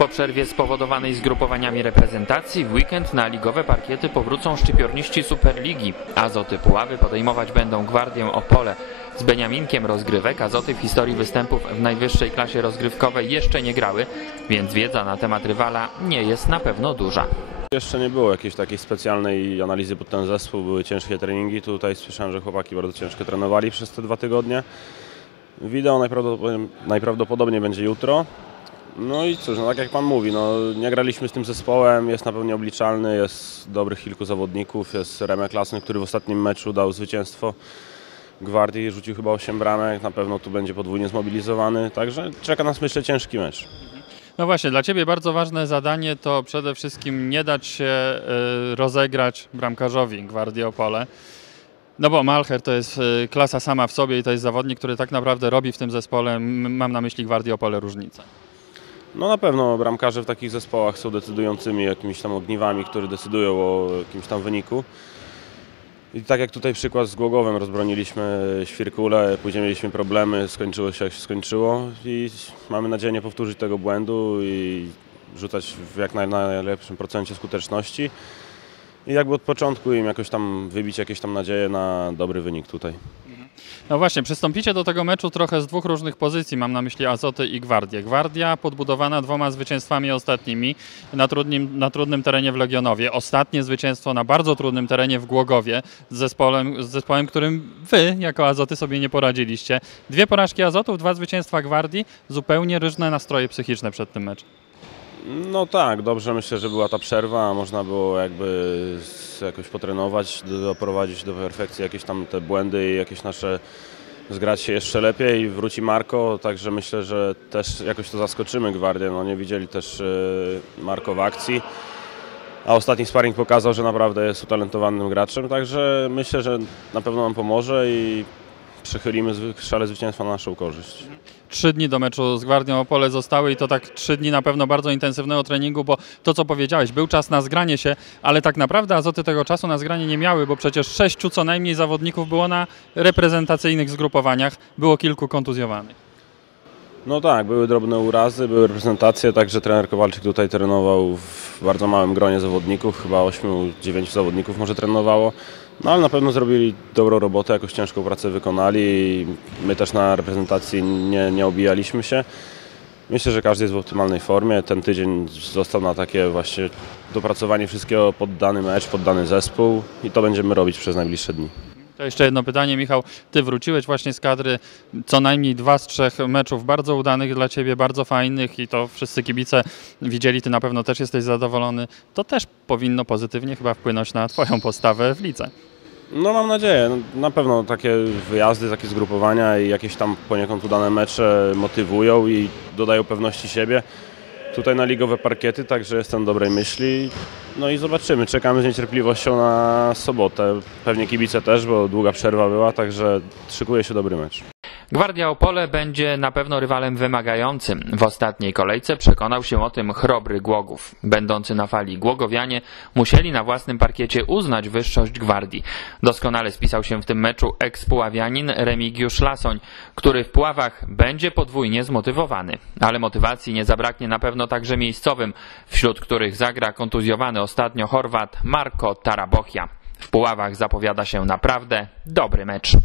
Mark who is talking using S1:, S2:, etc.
S1: Po przerwie spowodowanej zgrupowaniami reprezentacji w weekend na ligowe parkiety powrócą szczypiorniści Superligi. Azoty Puławy podejmować będą Gwardię Opole. Z Beniaminkiem rozgrywek Azoty w historii występów w najwyższej klasie rozgrywkowej jeszcze nie grały, więc wiedza na temat rywala nie jest na pewno duża.
S2: Jeszcze nie było jakiejś takiej specjalnej analizy pod ten zespół, były ciężkie treningi. Tutaj słyszałem, że chłopaki bardzo ciężko trenowali przez te dwa tygodnie. Wideo najprawdopodobniej, najprawdopodobniej będzie jutro. No i cóż, no tak jak Pan mówi, no nie graliśmy z tym zespołem, jest na pewno nieobliczalny, jest dobrych kilku zawodników, jest Remek Lasny, który w ostatnim meczu dał zwycięstwo Gwardii, rzucił chyba 8 bramek, na pewno tu będzie podwójnie zmobilizowany, także czeka nas myślę ciężki mecz.
S3: No właśnie, dla Ciebie bardzo ważne zadanie to przede wszystkim nie dać się y, rozegrać bramkarzowi Gwardii Opole. No bo Malcher to jest y, klasa sama w sobie i to jest zawodnik, który tak naprawdę robi w tym zespole, mam na myśli Gwardii Opole, różnicę.
S2: No na pewno bramkarze w takich zespołach są decydującymi jakimiś tam ogniwami, które decydują o jakimś tam wyniku. I tak jak tutaj przykład z Głogowem, rozbroniliśmy Świrkulę, później mieliśmy problemy, skończyło się jak się skończyło i mamy nadzieję nie powtórzyć tego błędu i rzucać w jak naj- najlepszym procencie skuteczności. I jakby od początku im jakoś tam wybić jakieś tam nadzieje na dobry wynik tutaj.
S3: No właśnie, przystąpicie do tego meczu trochę z dwóch różnych pozycji, mam na myśli Azoty i Gwardię. Gwardia podbudowana dwoma zwycięstwami ostatnimi na trudnym, na trudnym terenie w Legionowie. Ostatnie zwycięstwo na bardzo trudnym terenie w Głogowie z zespołem, z zespołem, którym wy jako Azoty sobie nie poradziliście. Dwie porażki Azotów, dwa zwycięstwa Gwardii, zupełnie różne nastroje psychiczne przed tym meczem.
S2: No tak, dobrze myślę, że była ta przerwa, można było jakby jakoś potrenować, do- doprowadzić do perfekcji jakieś tam te błędy i jakieś nasze zgrać się jeszcze lepiej. Wróci Marko, także myślę, że też jakoś to zaskoczymy Gwardię. No nie widzieli też e, Marko w akcji. A ostatni sparring pokazał, że naprawdę jest utalentowanym graczem, także myślę, że na pewno nam pomoże i przechylimy szale zwycięstwa na naszą korzyść.
S3: Trzy dni do meczu z Gwardią Opole zostały i to tak trzy dni na pewno bardzo intensywnego treningu, bo to co powiedziałeś, był czas na zgranie się, ale tak naprawdę Azoty tego czasu na zgranie nie miały, bo przecież sześciu co najmniej zawodników było na reprezentacyjnych zgrupowaniach, było kilku kontuzjowanych.
S2: No tak, były drobne urazy, były reprezentacje, także trener Kowalczyk tutaj trenował w bardzo małym gronie zawodników, chyba 8-9 zawodników może trenowało. No ale na pewno zrobili dobrą robotę, jakąś ciężką pracę wykonali my też na reprezentacji nie, nie obijaliśmy się. Myślę, że każdy jest w optymalnej formie. Ten tydzień został na takie właśnie dopracowanie wszystkiego pod dany mecz, pod dany zespół i to będziemy robić przez najbliższe dni.
S3: To jeszcze jedno pytanie, Michał. Ty wróciłeś właśnie z kadry, co najmniej dwa z trzech meczów bardzo udanych dla ciebie, bardzo fajnych i to wszyscy kibice widzieli, ty na pewno też jesteś zadowolony. To też powinno pozytywnie chyba wpłynąć na twoją postawę w lidze.
S2: No mam nadzieję. No, Na pewno takie wyjazdy, takie zgrupowania i jakieś tam poniekąd udane mecze motywują i dodają pewności siebie. Tutaj na ligowe parkiety, także jestem dobrej myśli. No i zobaczymy. Czekamy z niecierpliwością na sobotę. Pewnie kibice też, bo długa przerwa była, także szykuje się dobry mecz.
S1: Gwardia Opole będzie na pewno rywalem wymagającym. W ostatniej kolejce przekonał się o tym chrobry Głogów. Będący na fali Głogowianie musieli na własnym parkiecie uznać wyższość Gwardii. Doskonale spisał się w tym meczu eks-puławianin Remigiusz Lasoń, który w Puławach będzie podwójnie zmotywowany. Ale motywacji nie zabraknie na pewno także miejscowym, wśród których zagra kontuzjowany ostatnio Chorwat Marko Tarabochia. W Puławach zapowiada się naprawdę dobry mecz.